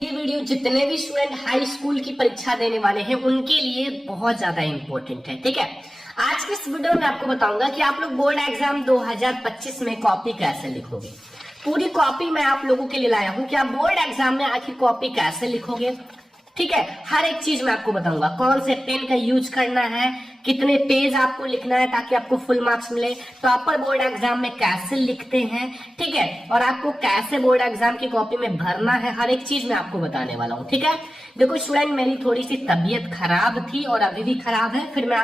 ये वीडियो जितने भी स्टूडेंट हाई स्कूल की परीक्षा देने वाले हैं उनके लिए बहुत ज्यादा इंपॉर्टेंट है। ठीक है, आज की इस वीडियो में आपको बताऊंगा कि आप लोग बोर्ड एग्जाम 2025 में कॉपी कैसे लिखोगे। पूरी कॉपी मैं आप लोगों के लिए लाया हूं कि आप बोर्ड एग्जाम में आखिर कॉपी कैसे लिखोगे। ठीक है, हर एक चीज मैं आपको बताऊंगा, कौन से पेन का यूज करना है, कितने पेज आपको लिखना है ताकि आपको फुल मार्क्स मिले, प्रॉपर बोर्ड एग्जाम में कैसे लिखते हैं। ठीक है, और आपको कैसे बोर्ड एग्जाम की कॉपी में भरना है, हर एक चीज मैं आपको बताने वाला हूँ। ठीक है, देखो स्टूडेंट, मेरी थोड़ी सी तबीयत खराब थी और अभी भी खराब है, फिर मैं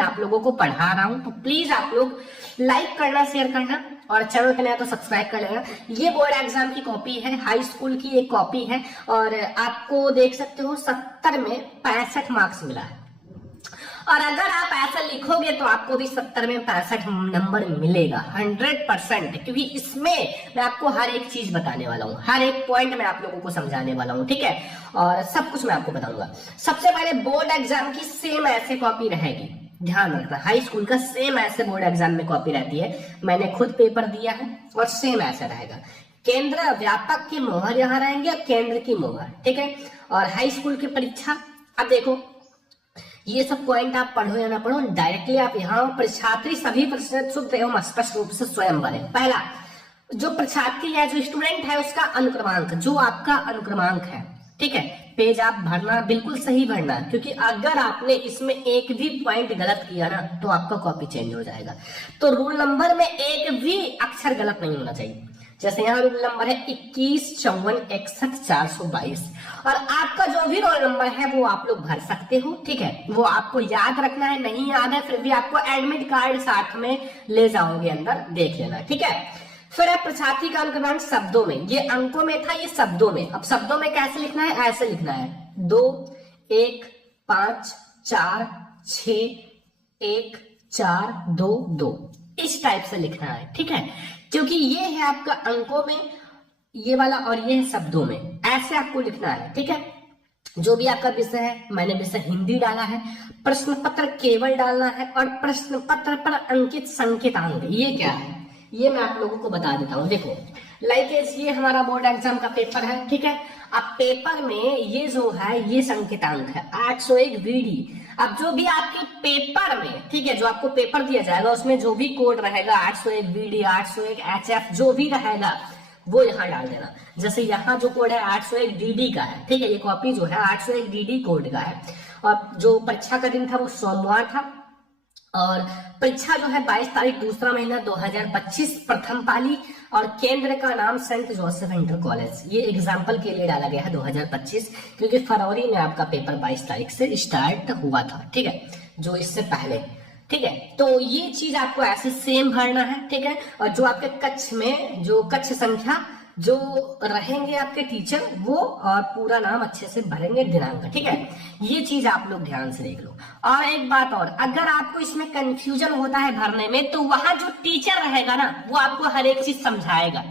आप लोगों को पढ़ा रहा हूँ, तो प्लीज आप लोग लाइक करना, शेयर करना और चैनल पे नया तो सब्सक्राइब कर लेना। ये बोर्ड एग्जाम की कॉपी है, हाई स्कूल की एक कॉपी है और आपको देख सकते हो 70 में 65 मार्क्स मिला है। और अगर आप ऐसा लिखोगे तो आपको भी 70 में 65 नंबर मिलेगा 100%, क्योंकि इसमें मैं आपको हर एक चीज बताने वाला हूँ, हर एक पॉइंट मैं आप लोगों को समझाने वाला हूँ। ठीक है, और सब कुछ मैं आपको बताऊंगा। सबसे पहले बोर्ड एग्जाम की सेम ऐसे कॉपी रहेगी, ध्यान रखना, हाई स्कूल का सेम ऐसे बोर्ड एग्जाम में कॉपी रहती है। मैंने खुद पेपर दिया है और सेम ऐसा रहेगा। केंद्र व्यापक की मोहर यहाँ रहेंगे, केंद्र की मोहर। ठीक है, और हाई स्कूल की परीक्षा, अब देखो ये सब पॉइंट आप पढ़ो या ना पढ़ो, डायरेक्टली आप यहाँ पर छात्री सभी प्रश्न शुद्ध एवं स्पष्ट रूप से स्वयं भरें। पहला, जो प्रछात्री है, जो स्टूडेंट है, उसका अनुक्रमांक, जो आपका अनुक्रमांक है। ठीक है, पेज आप भरना बिल्कुल सही भरना, क्योंकि अगर आपने इसमें एक भी पॉइंट गलत किया ना तो आपका कॉपी चेंज हो जाएगा। तो रूल नंबर में एक भी अक्षर गलत नहीं होना चाहिए। जैसे यहाँ रोल नंबर है 21 54 61 422 और आपका जो भी रोल नंबर है वो आप लोग भर सकते हो। ठीक है, वो आपको याद रखना है, नहीं याद है फिर भी आपको एडमिट कार्ड साथ में ले जाओगे, अंदर देख लेना। ठीक है, फिर है प्रछात्री का अनुक्रमांक शब्दों में, ये अंकों में था, ये शब्दों में। अब शब्दों में कैसे लिखना है, ऐसे लिखना है 2 1 5 4 6 1 4 2 2, इस टाइप से लिखना है। ठीक है, क्योंकि ये है आपका अंकों में ये वाला और ये है शब्दों में, ऐसे आपको लिखना है। ठीक है, जो भी आपका विषय है, मैंने विषय हिंदी डाला है, प्रश्न पत्र केवल डालना है और प्रश्न पत्र पर अंकित संकेतांक ये क्या है ये मैं आप लोगों को बता देता हूँ। देखो लाइक ये हमारा बोर्ड एग्जाम का पेपर है। ठीक है, अब पेपर में ये जो है ये संकेतांक है 801 VD। अब जो भी आपके पेपर में, ठीक है, जो आपको पेपर दिया जाएगा उसमें जो भी कोड रहेगा 801 VD 801 HF जो भी रहेगा वो यहाँ डाल देना। जैसे यहाँ जो कोड है 801 DD का है। ठीक है, ये कॉपी जो है 801 DD कोड का है। और जो परीक्षा का दिन था वो सोमवार था और परीक्षा जो है 22 तारीख दूसरा महीना 2025 प्रथम पाली और केंद्र का नाम सेंट जोसेफ इंटर कॉलेज। ये एग्जाम्पल के लिए डाला गया है 2025, क्योंकि फरवरी में आपका पेपर 22 तारीख से स्टार्ट हुआ था। ठीक है, जो इससे पहले। ठीक है, तो ये चीज आपको ऐसे सेम भरना है। ठीक है, और जो आपके कक्ष में जो कक्ष संख्या जो रहेंगे आपके टीचर वो और पूरा नाम अच्छे से भरेंगे, दिनांक। ठीक है, ये चीज आप लोग ध्यान से देख लो। और एक बात और, अगर आपको इसमें कंफ्यूजन होता है भरने में तो वहां जो टीचर रहेगा ना वो आपको हर एक चीज समझाएगा।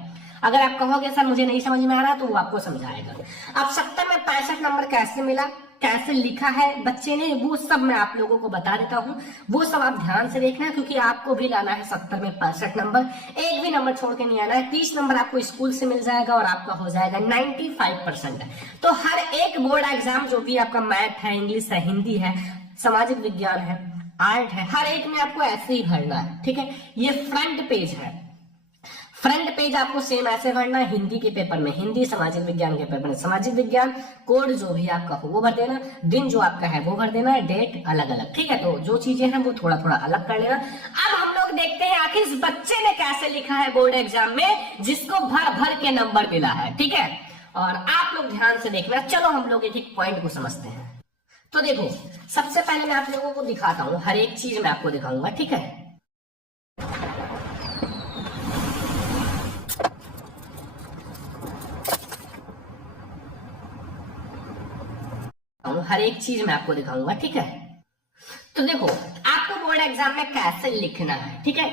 अगर आप कहोगे सर मुझे नहीं समझ में आ रहा तो वो आपको समझाएगा। अब 70 में 65 नंबर कैसे मिला, कैसे लिखा है बच्चे ने, वो सब मैं आप लोगों को बता देता हूँ। वो सब आप ध्यान से देखना, क्योंकि आपको भी लाना है 70 में 65 नंबर, एक भी नंबर छोड़ के नहीं आना है। 30 नंबर आपको स्कूल से मिल जाएगा और आपका हो जाएगा 95%। तो हर एक बोर्ड एग्जाम जो भी आपका मैथ है, इंग्लिश है, हिंदी है, सामाजिक विज्ञान है, आर्ट है, हर एक में आपको ऐसे ही भरना है। ठीक है, ये फ्रंट पेज है, फ्रंट पेज आपको सेम ऐसे भरना है। हिंदी के पेपर में हिंदी, सामाजिक विज्ञान के पेपर में सामाजिक विज्ञान, कोड जो भी आपका हो वो भर देना, दिन जो आपका है वो भर देना, डेट अलग अलग। ठीक है, तो जो चीजें हैं वो थोड़ा थोड़ा अलग कर लेना। अब हम लोग देखते हैं आखिर इस बच्चे ने कैसे लिखा है बोर्ड एग्जाम में जिसको भर भर के नंबर मिला है। ठीक है, और आप लोग ध्यान से देखना। चलो हम लोग एक एक पॉइंट को समझते हैं। तो देखो सबसे पहले मैं आप लोगों को दिखाता हूँ, हर एक चीज मैं आपको दिखाऊंगा। ठीक है, हर एक चीज मैं आपको दिखाऊंगा। ठीक है, तो देखो आपको बोर्ड एग्जाम में कैसे लिखना है। ठीक है,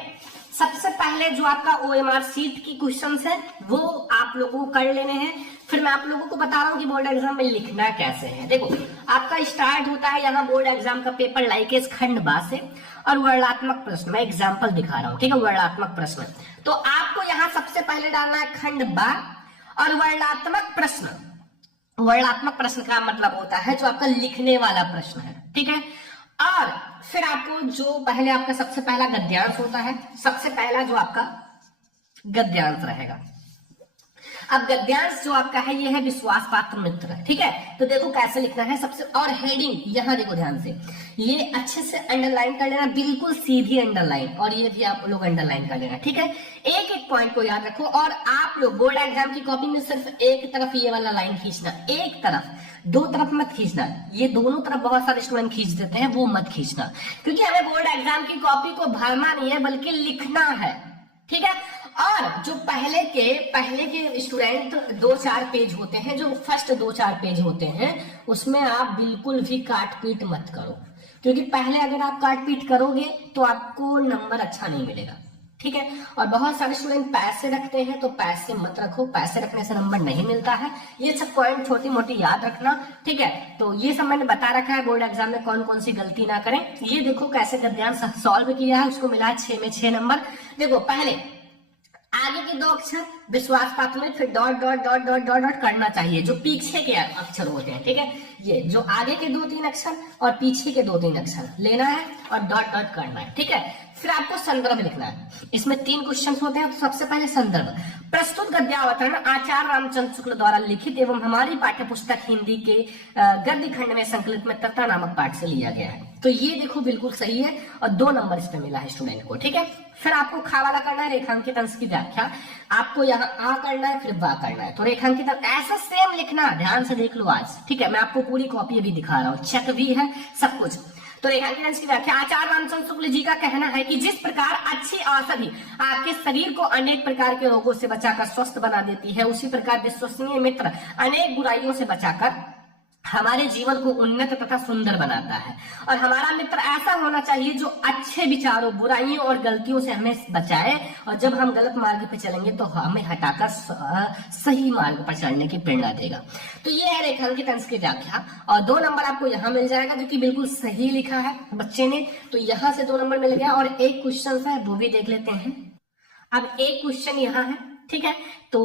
सबसे पहले जो आपका OMR सीट की क्वेश्चंस है वो आप लोगों को कर लेने हैं, फिर मैं आप लोगों को बता रहा हूँ कि बोर्ड एग्जाम में लिखना कैसे है। देखो आपका स्टार्ट होता है यहाँ बोर्ड एग्जाम का पेपर लाइकेज खंड बा से और वर्णात्मक प्रश्न, मैं एग्जाम्पल दिखा रहा हूँ। ठीक है, वर्णात्मक प्रश्न, तो आपको यहाँ सबसे पहले डालना है खंड बा और वर्णात्मक प्रश्न। वर्णात्मक प्रश्न का मतलब होता है जो आपका लिखने वाला प्रश्न है, ठीक है। और फिर आपको जो पहले आपका सबसे पहला गद्यांश होता है, सबसे पहला जो आपका गद्यांश रहेगा। अब गद्यांश जो आपका है ये है विश्वास पात्र मित्र, ठीक है। तो देखो कैसे लिखना है सबसे, और हेडिंग यहाँ देखो ध्यान से, ये अच्छे से अंडरलाइन कर लेना, बिल्कुल सीधी अंडरलाइन, और ये भी आप लोग अंडरलाइन कर लेना, ठीक है। एक एक पॉइंट को याद रखो, और आप लोग बोर्ड एग्जाम की कॉपी में सिर्फ एक तरफ ये वाला लाइन खींचना, एक तरफ, दो तरफ मत खींचना। ये दोनों तरफ बहुत सारे स्टूडेंट खींच देते हैं, वो मत खींचना, क्योंकि हमें बोर्ड एग्जाम की कॉपी को भरना नहीं है बल्कि लिखना है, ठीक है। और जो पहले के स्टूडेंट 2-4 पेज होते हैं, जो फर्स्ट 2-4 पेज होते हैं, उसमें आप बिल्कुल भी काट पीट मत करो, क्योंकि पहले अगर आप काट पीट करोगे तो आपको नंबर अच्छा नहीं मिलेगा, ठीक है। और बहुत सारे स्टूडेंट पैसे रखते हैं, तो पैसे मत रखो, पैसे रखने से नंबर नहीं मिलता है। ये सब पॉइंट छोटी मोटी याद रखना, ठीक है। तो ये सब मैंने बता रखा है बोर्ड एग्जाम में कौन कौन सी गलती ना करें। ये देखो कैसे गद्यांश सॉल्व किया है, उसको मिला 6 में 6 नंबर। देखो पहले आगे के 2 अक्षर विश्वास पात्र में, फिर dot dot dot dot dot dot करना चाहिए, जो पीछे के अक्षर होते हैं, ठीक है। ये जो आगे के 2-3 अक्षर और पीछे के 2-3 अक्षर लेना है और डॉट डॉट करना है, ठीक है। फिर आपको संदर्भ लिखना है, इसमें 3 क्वेश्चन होते हैं। तो सबसे पहले संदर्भ, प्रस्तुत गद्यावतरण आचार्य रामचंद्र शुक्ल द्वारा लिखित एवं हमारी पाठ्य पुस्तक हिंदी के गद्य खंड में संकलित मित्रता नामक पाठ से लिया गया है। तो ये देखो बिल्कुल सही है, और 2 नंबर इस पे मिला है स्टूडेंट को, ठीक है। फिर आपको खा वाला करना है, रेखांकित अंश की व्याख्या। आपको यहाँ आ करना है, फिर बा करना है। तो रेखांकित ऐसा सेम लिखना, ध्यान से देख लो आज, ठीक है। मैं आपको पूरी कॉपी अभी दिखा रहा हूँ, चेक भी है सब कुछ। तो रेखांकित अंश की व्याख्या, आचार्य रामचंद्र शुक्ल जी का कहना है कि जिस प्रकार अच्छी औषधि आपके शरीर को अनेक प्रकार के रोगों से बचाकर स्वस्थ बना देती है, उसी प्रकार विश्वसनीय मित्र अनेक बुराइयों से बचाकर हमारे जीवन को उन्नत तथा सुंदर बनाता है। और हमारा मित्र ऐसा होना चाहिए जो अच्छे विचारों, बुराइयों और गलतियों से हमें बचाए, और जब हम गलत मार्ग पे चलेंगे तो हमें हटाकर सही मार्ग पर चलने की प्रेरणा देगा। तो ये है रेखांकित अंश की व्याख्या, और 2 नंबर आपको यहाँ मिल जाएगा, जो कि बिल्कुल सही लिखा है बच्चे ने। तो यहाँ से 2 नंबर मिल गया, और एक क्वेश्चन है वो भी देख लेते हैं। अब एक क्वेश्चन यहाँ है, ठीक है। तो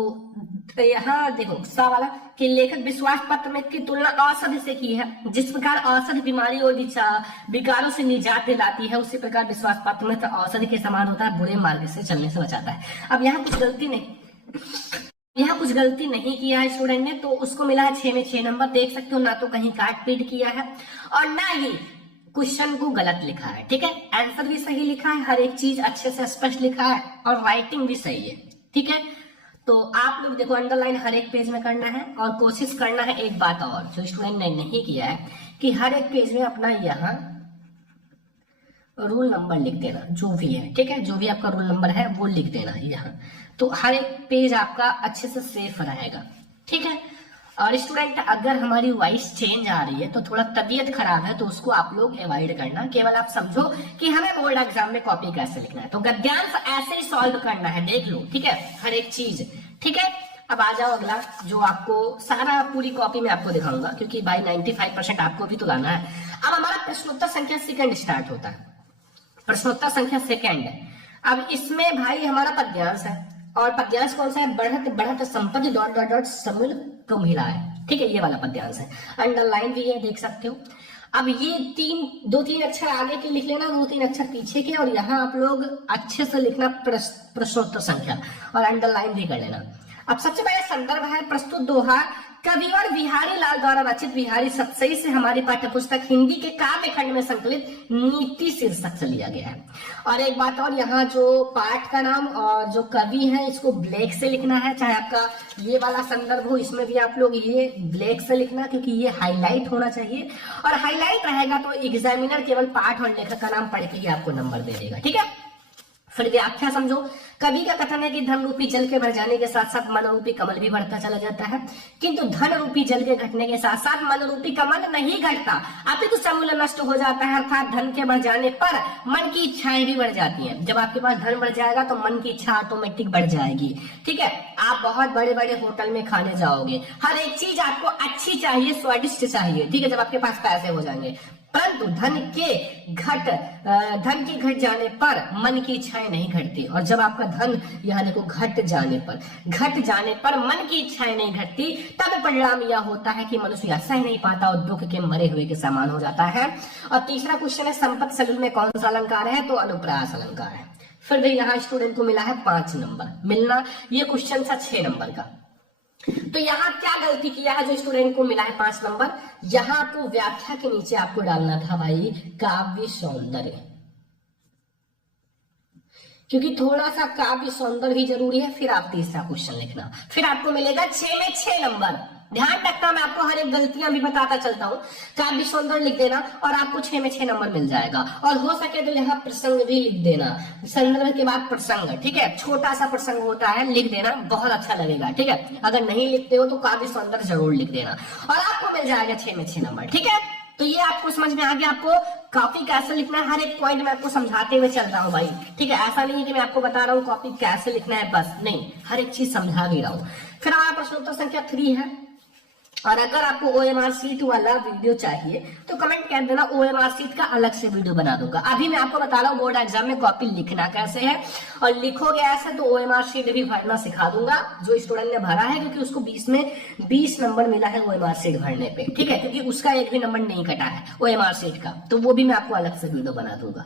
यहाँ देखो सा वाला कि लेखक विश्वास पत्र में की तुलना औषधि से की है, जिस प्रकार औषधि बीमारी और विकारों से निजात दिलाती है, उसी प्रकार विश्वास पत्र में औषधि के समान होता है, बुरे मार्ग से चलने से बचाता है। अब यहाँ कुछ गलती नहीं किया है स्टूडेंट ने, तो उसको मिला है 6 में 6 नंबर। देख सकते हो, ना तो कहीं काट पीट किया है और ना ही क्वेश्चन को गलत लिखा है, ठीक है। आंसर भी सही लिखा है, हर एक चीज अच्छे से स्पष्ट लिखा है, और राइटिंग भी सही है, ठीक है। तो आप लोग देखो अंडरलाइन हर एक पेज में करना है, और कोशिश करना है एक बात और जो स्टूडेंट ने नहीं किया है, कि हर एक पेज में अपना यहाँ रूल नंबर लिख देना, जो भी है, ठीक है। जो भी आपका रूल नंबर है वो लिख देना यहाँ, तो हर एक पेज आपका अच्छे से सेफ रहेगा, ठीक है। और स्टूडेंट अगर हमारी वॉइस चेंज आ रही है तो थोड़ा तबीयत खराब है, तो उसको आप लोग अवॉइड करना। केवल आप समझो कि हमें बोर्ड एग्जाम में कॉपी कैसे लिखना है। तो गद्यांश ऐसे ही सॉल्व करना है, देख लो, ठीक है, हर एक चीज, ठीक है। अब आ जाओ अगला, जो आपको सारा पूरी कॉपी में आपको दिखाऊंगा, क्योंकि भाई 95% आपको भी तो लाना है। अब हमारा प्रश्नोत्तर संख्या 2 स्टार्ट होता है, प्रश्नोत्तर संख्या 2। अब इसमें भाई हमारा पद्यांश है, और पद्यांश कौन सा है? बढ़त बढ़त संपत्ति डॉट डॉट डॉट समूल को मिला है, ठीक है। ये वाला पद्यांश है, अंडरलाइन भी है, देख सकते हो। अब ये 2-3 अक्षर आगे के लिख लेना, 2-3 अक्षर पीछे के, और यहाँ आप लोग अच्छे से लिखना प्रश्नोत्तर संख्या, और अंडरलाइन भी कर लेना। अब सबसे पहले संदर्भ है प्रस्तुत दोहा कविवर बिहारी लाल द्वारा रचित बिहारी सतसई से हमारी पाठ्य पुस्तक हिंदी के काव्य खंड में संकलित नीति शीर्षक से लिया गया है। और एक बात और, यहाँ जो पाठ का नाम और जो कवि है इसको ब्लैक से लिखना है, चाहे आपका ये वाला संदर्भ हो, इसमें भी आप लोग ये ब्लैक से लिखना, क्योंकि ये हाईलाइट होना चाहिए, और हाईलाइट रहेगा तो एग्जामिनर केवल पाठ और लेखक का नाम पढ़ के ही आपको नंबर दे देगा, ठीक है। फिर व्याख्या समझो, कवि का कथन है कि धन रूपी जल के भर जाने के साथ साथ मन रूपी कमल भी बढ़ता चला जाता है, किंतु धन रूपी जल के घटने के साथ साथ मन रूपी कमल नहीं घटता, अपितु समूल नष्ट हो जाता है। अर्थात धन के बढ़ जाने पर मन की इच्छाएं भी बढ़ जाती हैं। जब आपके पास धन बढ़ जाएगा तो मन की इच्छा ऑटोमेटिक बढ़ जाएगी, ठीक है। आप बहुत बड़े बड़े होटल में खाने जाओगे, हर एक चीज आपको अच्छी चाहिए, स्वादिष्ट चाहिए, ठीक है, जब आपके पास पैसे हो जाएंगे। परंतु धन के घट जाने पर मन की इच्छाएं नहीं घटती। और जब आपका धन यहाँ देखो घट जाने पर मन की इच्छाएं नहीं घटती, तब परिणाम यह होता है कि मनुष्य सह नहीं पाता और दुख के मरे हुए के समान हो जाता है। और तीसरा क्वेश्चन है संपत्ति सलिल में कौन सा अलंकार है, तो अनुप्रास अलंकार है। फिर भी यहाँ स्टूडेंट को मिला है 5 नंबर, मिलना ये क्वेश्चन था 6 नंबर का। तो यहाँ क्या गलती किया है जो स्टूडेंट को मिला है 5 नंबर, यहाँ आपको व्याख्या के नीचे आपको डालना था भाई काव्य सौंदर्य, क्योंकि थोड़ा सा काव्य सौंदर्य भी जरूरी है। फिर आप तीसरा क्वेश्चन लिखना, फिर आपको मिलेगा 6 में 6 नंबर। ध्यान रखना, मैं आपको हर एक गलतियां भी बताता चलता हूँ। काव्य सौंदर्य लिख देना और आपको 6 में 6 नंबर मिल जाएगा। और हो सके तो यहाँ प्रसंग भी लिख देना, संदर्भ के बाद प्रसंग, ठीक है, छोटा सा प्रसंग होता है, लिख देना, बहुत अच्छा लगेगा, ठीक है। अगर नहीं लिखते हो तो काव्य सौंदर्य जरूर लिख देना और आपको मिल जाएगा 6 में 6 नंबर, ठीक है। तो ये आपको समझ में आ गया, आपको कॉपी कैसे लिखना है, हर एक पॉइंट में आपको समझाते हुए चल रहा हूँ भाई, ठीक है। ऐसा नहीं है कि मैं आपको बता रहा हूँ कॉपी कैसे लिखना है बस, नहीं, हर एक चीज समझा भी रहा हूँ। फिर हमारा प्रश्न उत्तर संख्या 3 है। और अगर आपको OMR शीट वाला वीडियो चाहिए तो कमेंट कर देना, OMR शीट का अलग से वीडियो बना दूंगा। अभी मैं आपको बता रहा हूँ बोर्ड एग्जाम में कॉपी लिखना कैसे है, और लिखोगे ऐसे तो OMR शीट भी भरना सिखा दूंगा जो स्टूडेंट ने भरा है, क्योंकि उसको 20 में 20 नंबर मिला है OMR शीट भरने पे, ठीक है, क्योंकि उसका एक भी नंबर नहीं कटा है OMR शीट का, तो वो भी मैं आपको अलग से वीडियो बना दूंगा।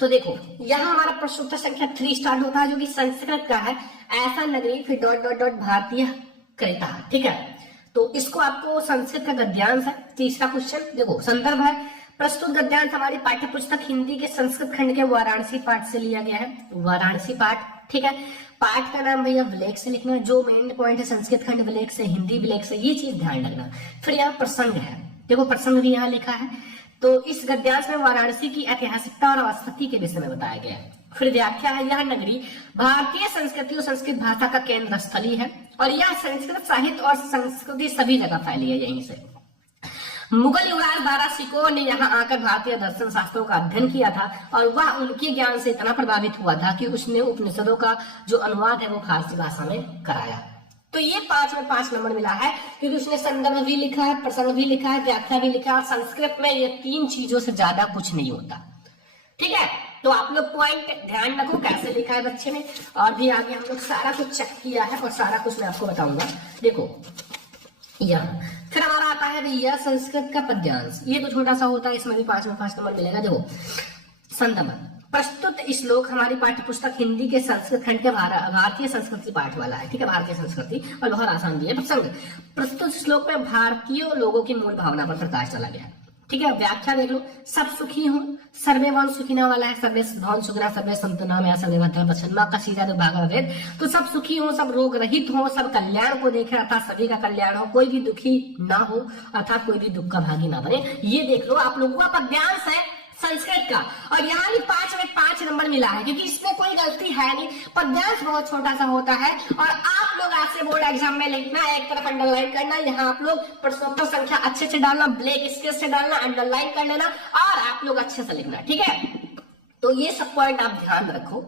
तो देखो यहाँ हमारा प्रश्न उत्तर संख्या 3 स्टार्ट होता है, जो कि संस्कृत का है। ऐसा नगरी फिर डॉट डॉट डॉट भारतीय कविता, ठीक है। तो इसको आपको संस्कृत का गद्यांश है। तीसरा क्वेश्चन देखो, संदर्भ है प्रस्तुत गद्यांश हमारी पाठ्य पुस्तक हिंदी के संस्कृत खंड के वाराणसी पाठ से लिया गया है, वाराणसी पाठ, ठीक है। पाठ का नाम भैया विलेख से लिखना, जो मेन पॉइंट है संस्कृत खंड विलेख से, हिंदी विलेख से, ये चीज ध्यान रखना। फिर यहाँ प्रसंग है, देखो प्रसंग भी यहाँ लिखा है। तो इस गद्यांश में वाराणसी की ऐतिहासिकता और अवस्थिति के विषय में बताया गया है। फिर व्याख्या है, यह नगरी भारतीय संस्कृति और संस्कृत भाषा का केंद्र स्थली है और यह संस्कृत साहित्य और संस्कृति सभी जगह फैली है यहीं से। मुगल युवराज दारा शिकोह ने यहाँ आकर भारतीय दर्शन शास्त्रों का अध्ययन किया था और वह उनके ज्ञान से इतना प्रभावित हुआ था कि उसने उपनिषदों का जो अनुवाद है वो फारसी भाषा में कराया। तो ये 5 में 5 नंबर मिला है, क्योंकि उसने संदर्भ भी लिखा है, प्रसंग भी लिखा है, व्याख्या भी लिखा है। संस्कृत में ये 3 चीजों से ज्यादा कुछ नहीं होता, ठीक है। तो आप लोग पॉइंट ध्यान रखो कैसे लिखा है बच्चे ने, और भी आगे हम लोग सारा कुछ चेक किया है और सारा कुछ मैं आपको बताऊंगा। देखो यहाँ फिर हमारा आता है भैया संस्कृत का पद्यांश, ये तो छोटा सा होता है, इसमें भी 5 में 5 नंबर मिलेगा। देखो संदर्भ, प्रस्तुत श्लोक हमारी पाठ्य पुस्तक हिंदी के संस्कृत खंड के भारतीय संस्कृति पाठ वाला है, ठीक है, भारतीय संस्कृति, और बहुत आसान भी है। प्रसंग, प्रस्तुत श्लोक में भारतीय लोगों की मूल भावना पर प्रकाश डाला गया है, ठीक है। व्याख्या देख लो, सब सुखी हो, सर्वे भवन सुखिना वाला है, सर्वे भवन सुखिना, सर्वे संतना में सर्वे भद्र पश्चिमा का सीधा तो भागा वेद। तो सब सुखी हो, सब रोग रहित हो, सब कल्याण को देखे अर्थात सभी का कल्याण हो, कोई भी दुखी ना हो अर्थात कोई भी दुख का भागी ना बने। ये देख लो आप लोगों का पद्यांश है संस्कृत का, और यहाँ भी 5 में 5 नंबर मिला है, क्योंकि इसमें कोई गलती है नहीं। पद्यांश बहुत छोटा सा होता है और आप लोग आज से बोर्ड एग्जाम में लिखना, एक तरफ अंडरलाइन करना, यहाँ आप लोग प्रश्नोत्तर संख्या अच्छे से डालना, ब्लैक स्केच से डालना, अंडरलाइन कर लेना और आप लोग अच्छे से लिखना, ठीक है। तो ये सब पॉइंट आप ध्यान रखो।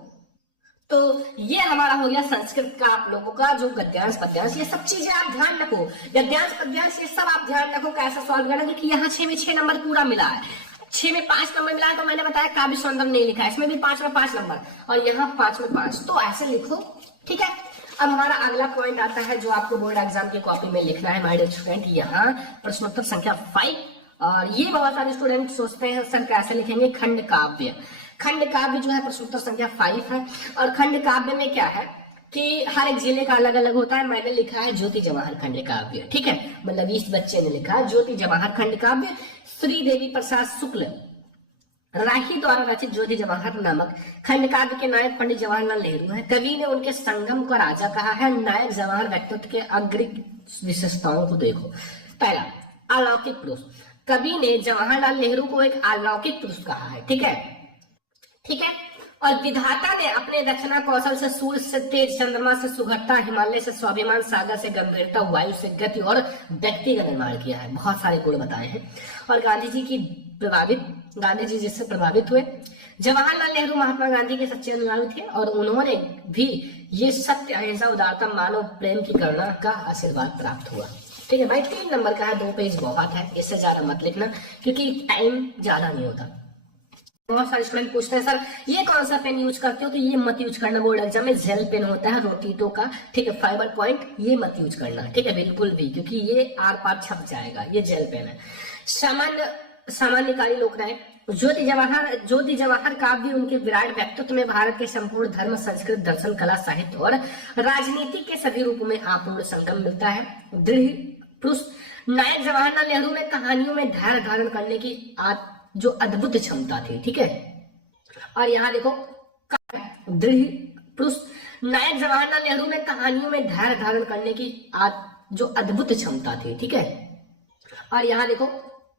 तो ये हमारा हो गया संस्कृत का आप लोगों का जो गद्यांश पद्यांश, ये सब चीजें आप ध्यान रखो, गद्यांश पद्यांश ये सब आप ध्यान रखो कैसे सॉल्व करना, क्योंकि यहाँ 6 में 6 नंबर पूरा मिला है। 6 में 5 नंबर मिला है, तो मैंने बताया काव्य सौंदर्य नहीं लिखा है, इसमें भी 5 में 5 नंबर और यहाँ 5 में 5, तो ऐसे लिखो, ठीक है। अब हमारा अगला पॉइंट आता है जो आपको बोर्ड एग्जाम की कॉपी में लिखना है माय डियर स्टूडेंट, यहाँ प्रश्नोत्तर संख्या 5। और ये बहुत सारे स्टूडेंट सोचते हैं सर कैसे लिखेंगे, खंड काव्य। खंड काव्य जो है प्रश्नोत्तर संख्या 5 है, और खंड काव्य में क्या है कि हर एक जिले का अलग अलग होता है। मैंने लिखा है ज्योति जवाहर खंड काव्य, ठीक है, मतलब इस बच्चे ने लिखा ज्योति जवाहर खंड काव्य, श्री देवी प्रसाद शुक्ल राही द्वारा रचित ज्योति जवाहर नामक खंड काव्य के नायक पंडित जवाहरलाल नेहरू हैं। कवि ने उनके संगम को राजा कहा है। नायक जवाहर व्यक्तित्व के अग्रिम विशेषताओं को देखो। पहला, अलौकिक पुरुष। कवि ने जवाहरलाल नेहरू को एक अलौकिक पुरुष कहा है, ठीक है, ठीक है। और विधाता ने अपने रचना कौशल से सूर्य से तेज, चंद्रमा से सुघड़ता, हिमालय से स्वाभिमान, सागर से गंभीरता, वायु से गति और व्यक्ति का निर्माण किया है। बहुत सारे गुण बताए हैं। और गांधी जी जिससे प्रभावित हुए। जवाहरलाल नेहरू महात्मा गांधी के सच्चे अनुयायी थे और उन्होंने भी ये सत्य, अहिंसा, उदारता, मानव प्रेम की करुणा का आशीर्वाद प्राप्त हुआ। ठीक है भाई, 3 नंबर का है, 2 पेज बहुत है, इससे ज्यादा मत लिखना क्योंकि टाइम ज्यादा नहीं होता। बहुत सारे स्टूडेंट पूछते हैं सर ये कौन सा पेन यूज करते हो, तो ये मत यूज करना, बोर्ड एग्जाम में जेल पेन होता है रोटीटो का, ठीक है, फाइबर पॉइंट, ये मत यूज करना, ठीक है, बिल्कुल भी, क्योंकि ये आर पार छप जाएगा, ये जेल पेन है। सामान्यकारी लोकनायक ज्योति जवाहर काव्य उनके विराट व्यक्तित्व में भारत के संपूर्ण धर्म, संस्कृत, दर्शन, कला, साहित्य और राजनीति के सभी रूपों में आपूर्ण संगम मिलता है। दृढ़ पुरुष नायक जवाहरलाल नेहरू में कहानियों में धैर्य धारण करने की जो अद्भुत क्षमता थी, ठीक है। और यहाँ देखो, दृढ़ पुरुष नायक जवाहरलाल नेहरू में कहानियों में धैर्य धारण करने की जो अद्भुत क्षमता थी, ठीक है। और यहाँ देखो,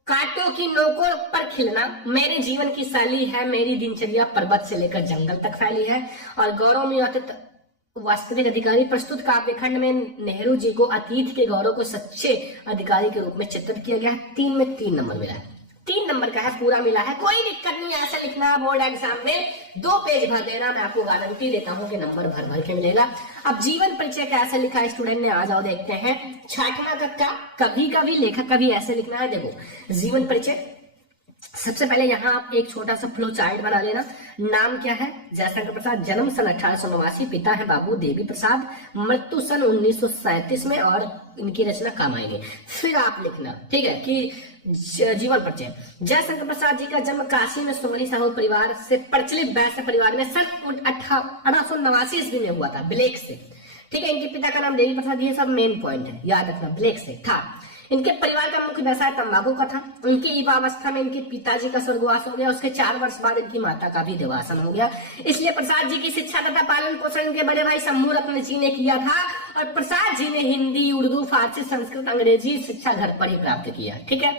कांटों की नोकों पर खिलना मेरे जीवन की शैली है, मेरी दिनचर्या पर्वत से लेकर जंगल तक फैली है। और गौरव में वास्तविक अधिकारी प्रस्तुत काव्यखंड में नेहरू जी को अतीत के गौरव को सच्चे अधिकारी के रूप में चित्रित किया गया है। 3 में 3 नंबर मिला है, 3 नंबर का है, पूरा मिला है, कोई दिक्कत नहीं, ऐसे लिखना बोर्ड एग्जाम में 2 पेज भर देना, मैं आपको गारंटी देता हूं कि नंबर भर भर के मिलेगा। अब जीवन परिचय कैसे लिखा है स्टूडेंट ने, आ जाओ देखते हैं। 6वां कक्षा कभी कभी लेखक कभी ऐसे लिखना है। देखो जीवन परिचय, सबसे पहले यहाँ आप एक छोटा सा फ्लो चार्ट बना लेना। नाम क्या है, जयशंकर प्रसाद, जन्म सन 1889, पिता है बाबू देवी प्रसाद, मृत्यु सन 1937 में, और इनकी रचना काम आएगी। फिर आप लिखना, ठीक है, कि जीवन परिचय, जयशंकर प्रसाद जी का जन्म काशी में सुमनी साहू परिवार से प्रचलित वैश्य परिवार में सन 1889 ईस्वी में हुआ था, ब्लैक से, ठीक है। इनके पिता का नाम देवी प्रसाद, ये सब मेन पॉइंट है, याद रखना, ब्लैक से था। इनके परिवार का मुख्य व्यवसाय तंबाकू का था। उनकी युवावस्था में इनके पिताजी का स्वर्गवास हो गया, उसके 4 वर्ष बाद इनकी माता का भी देवासन हो गया। इसलिए प्रसाद जी की शिक्षा तथा पालन पोषण इनके बड़े भाई शंभू रत्न जी ने किया था, और प्रसाद जी ने हिंदी, उर्दू, फारसी, संस्कृत, अंग्रेजी शिक्षा घर पर ही प्राप्त किया, ठीक है।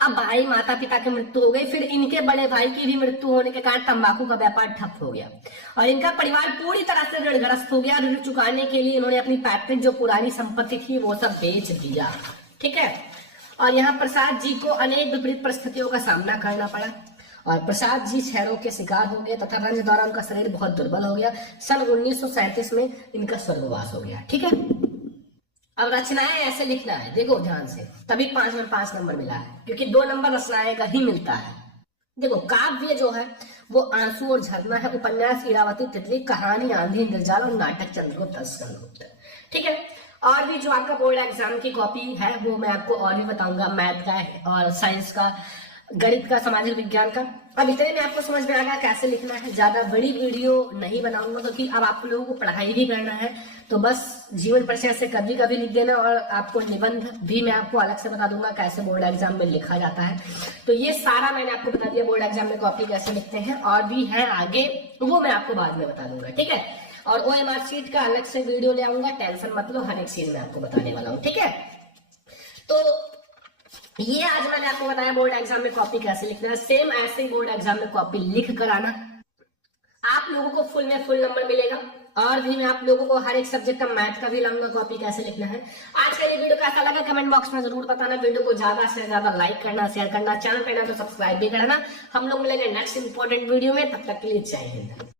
अब भाई माता पिता की मृत्यु हो गई, फिर इनके बड़े भाई की भी मृत्यु होने के कारण तंबाकू का व्यापार ठप हो गया, और इनका परिवार पूरी तरह से ऋणग्रस्त हो गया। ऋण चुकाने के लिए इन्होंने अपनी पैतृक जो पुरानी संपत्ति थी वो सब बेच दिया, ठीक है। और यहाँ प्रसाद जी को अनेक विपरीत परिस्थितियों का सामना करना पड़ा, और प्रसाद जी क्षयरोग के शिकार हो गए तथा रंज दौरान उनका शरीर बहुत दुर्बल हो गया। सन 1937 में इनका स्वर्गवास हो गया, ठीक है। अब रचनाएं ऐसे लिखना है, देखो ध्यान से, तभी 5 में 5 नंबर मिला है, क्योंकि 2 नंबर रचनाएं का ही मिलता है। देखो काव्य जो है वो आंसू और झरना है, उपन्यास इरावती तितली, कहानी आंधी इंद्रजाल, और नाटक चंद्रगुप्त स्कंदगुप्त, ठीक है। और भी जो आपका बोर्ड एग्जाम की कॉपी है वो मैं आपको और भी बताऊंगा, मैथ का और साइंस का, गणित का, सामाजिक विज्ञान का। अब इतने में आपको समझ में आ गया कैसे लिखना है। ज्यादा बड़ी वीडियो नहीं बनाऊंगा क्योंकि अब आप लोगों को पढ़ाई भी करना है, तो बस जीवन परिचय से कभी कभी लिख देना, और आपको निबंध भी मैं आपको अलग से बता दूंगा कैसे बोर्ड एग्जाम में लिखा जाता है। तो ये सारा मैंने आपको बता दिया, बोर्ड एग्जाम में कॉपी कैसे लिखते हैं, और भी है आगे, वो मैं आपको बाद में बता दूंगा, ठीक है। और OMR शीट का अलग से वीडियो ले आऊंगा, टेंशन मत लो, हर एक चीज में आपको बताने वाला हूँ, ठीक है। तो ये आज मैंने आपको बताया बोर्ड एग्जाम में कॉपी कैसे लिखना है। सेम ऐसे ही बोर्ड एग्जाम में कॉपी लिख कर आना, आप लोगों को फुल में फुल नंबर मिलेगा। और भी मैं आप लोगों को हर एक सब्जेक्ट का मैथ का भी लाऊंगा, कॉपी कैसे लिखना है। आज का ये वीडियो कैसा लगा कमेंट बॉक्स में जरूर बताना। वीडियो को ज्यादा से ज्यादा लाइक करना, शेयर करना, चैनल पे ना तो सब्सक्राइब भी करना। हम लोग मिलेंगे नेक्स्ट इंपॉर्टेंट वीडियो में, तब तक के लिए जय हिंद।